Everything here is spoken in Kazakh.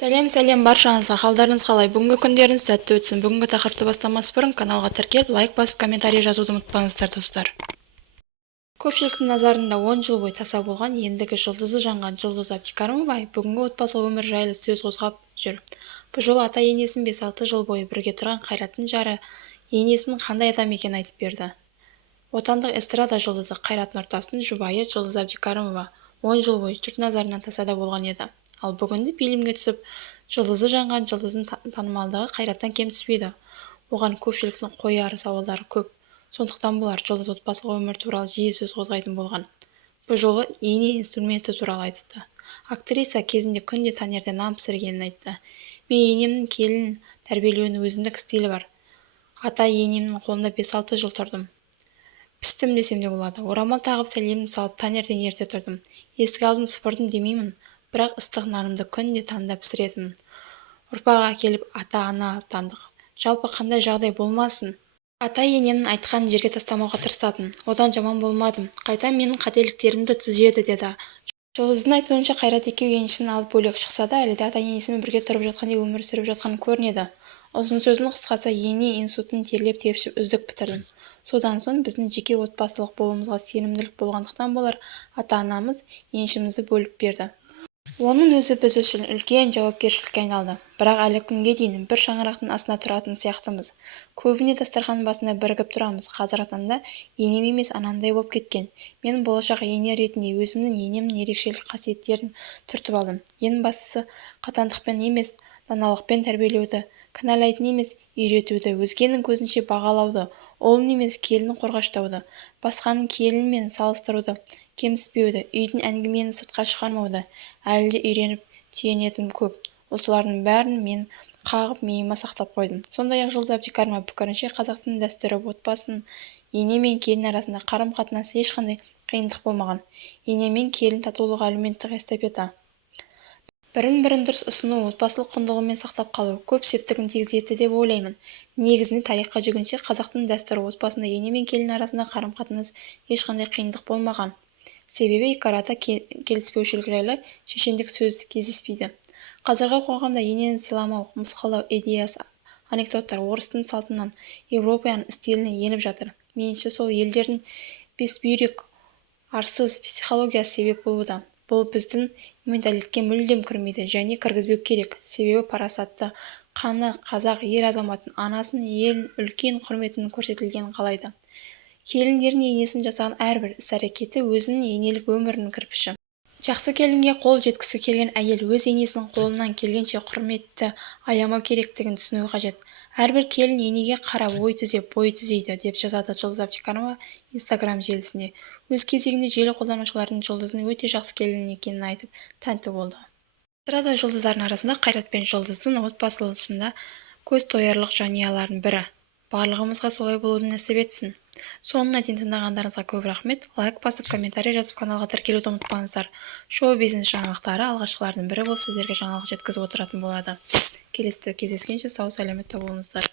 Сәлем баршаңызға, қалдарыңыз қалай? Бүгінгі күндеріңіз сәтті өтсін. Бүгінгі тақырыпты бастамас бұрын каналға тіркеліп, лайк басып, комментарий жазуды ұмытпаңыздар, достар. Көпшіліктің назарында 10 жыл бойы таса болған ендігі жұлдызы жанған Жұлдыз Әбдікәрімова бүгінгі отбасылық өмір жайлы сөз қозғап жүр. Бұл жолы ата-енесін 5-6 жыл бойы бірге тұрған Қайраттың жары енесінің қандай адам екенін айтып берді. Отандық эстрада жұлдызы Қайрат Нұртастың жұбайы Жұлдыз Әбдікәрімова 10 жыл бойы жұрт назарынан тасада болған еді. Ал бүгінде фильмге түсіп, жұлдызы жанған жұлдыздың танымалдығы Қайраттан кем түспейді. Оған көпшіліктің қояр сауалдары көп. Сондықтан болар жұлдыз отбасылық өмір туралы жиі сөз қозғайтын болған. Бұл жолы ене инструменті туралы айтты. Актриса кезінде күнде таңертең нан пісіргенін айтты. Мен енемнің келін тәрбиелеуінің өзіндік стилі бар. Ата енемнің қолында 5-6 жыл тұрдым. Пістім десем де болады. Орамал тағып сәлемін салып таңертең ерте тұрдым. Есік алдын сыпырдым демеймін, бірақ ыстық нанымды күнде таңда пісіретінмін. Ұрпақ әкеліп ата-ана атандық. Жалпы қандай жағдай болмасын, ата-енемнің айтқанын жерге тастамауға тырысатын. Одан жаман болмадым. Қайта менің қателіктерімді түзеді деді. Жұлдыздың айтуынша Қайрат екеуі еншісін алып бөлек шықса да, әлі де ата-енесімен бірге тұрып жатқандай өмір сүріп жатқан көрінеді. Ұзын сөздің қысқасы, ене институтын терлеп-тепшіп үздік бітірдім. Содан соң біздің жеке отбасылық болуымызға сенімділік болғандықтан болар, ата-анамыз еншімізді бөліп берді. Оның өзі біз үшін үлкен жауапкершілікке айналды. Бірақ әлі күнге дейін бір шаңырақтың астына тұратын сияқтымыз. Көбіне дастархан басында бірігіп тұрамыз. Қазіргі таңда енем емес анамдай болып кеткен. Мен болашақ ене ретінде өзімнің енемнің ерекшелік қасиеттерін түртіп алдым. Ең бастысы қатандықпен емес, даналықпен тәрбиелеуді, кінәлайтын емес, үйретуді, өзгенің көзінше бағалауды, ұлын емес келінін қорғаштауды, басқаның келінімен салыстыруды, кемсітпеуді, үйдің әңгімені сыртқа шығармауды. Әлі де үйреніп түйінетінім көп. Осылардың бәрін мен қағып миыма сақтап қойдым. Сондай-ақ Жұлдыз Әбдікәрімова пікірінше, қазақтың дәстүрі отбасының ене мен келін арасында қарым-қатынасы ешқандай қиындық болмаған. Ене мен келін татулығы әлеуметтік эстафета. Бірін-бірін дұрыс ұсыну, отбасылық құндылығымен сақтап қалу көп септігін тигізеді деп ойлаймын. Негізінде тарихқа жүгінсек, қазақтың дәстүрі отбасында ене мен келін арасында қарым-қатынас ешқандай қиындық болмаған. Себебі екі арада келіспеушілік жайлы шешендік сөз кездеспейді. Қазіргі қоғамда енені сыйламау, мысқылдау идеясы, анекдоттар орыстың салтынан Европаның стиліне еніп жатыр. Меніңше сол елдердің бесбүйрек арсыз психологиясы себеп болуда. Бұл біздің менталитетке мүлдем кірмейді және кіргізбеу керек. Себебі парасатты, қаны қазақ ер азаматын, анасын, елін үлкен құрметін көрсетілгенін қалайды. Келіндердің енесін жасаған әрбір іс-әрекеті өзінің енелік өмірінің кірпіші. Жақсы келінге қол жеткісі келген әйел өз енесінің қолынан келгенше құрметті аямау керектігін түсінуі қажет. Әрбір келін енеге қарап ой түзеп, бой түзейді, деп жазады Жұлдыз Әбдікәрімова Instagram желісінде. Өз кезегінде желі қолданушылардың Жұлдыздың өте жақсы келін екенін айтып, тәнті болды. Эстрада жұлдыздарының арасында Қайрат пен Жұлдыздың отбасылысында көз тоярлық жанұялардың бірі. Барлығымызға солай болуды нәсіп етсін. Соңына дейін тыңдағандарыңызға көп рахмет. Лайк басып, комментарий жазып, каналға тіркелуді ұмытпаңыздар. Шоу-бизнес жаңалықтары алғашқылардың бірі болып сіздерге жаңалық жеткізіп отыратын болады. Келесі кездескенше сау сәлеметте болыңыздар.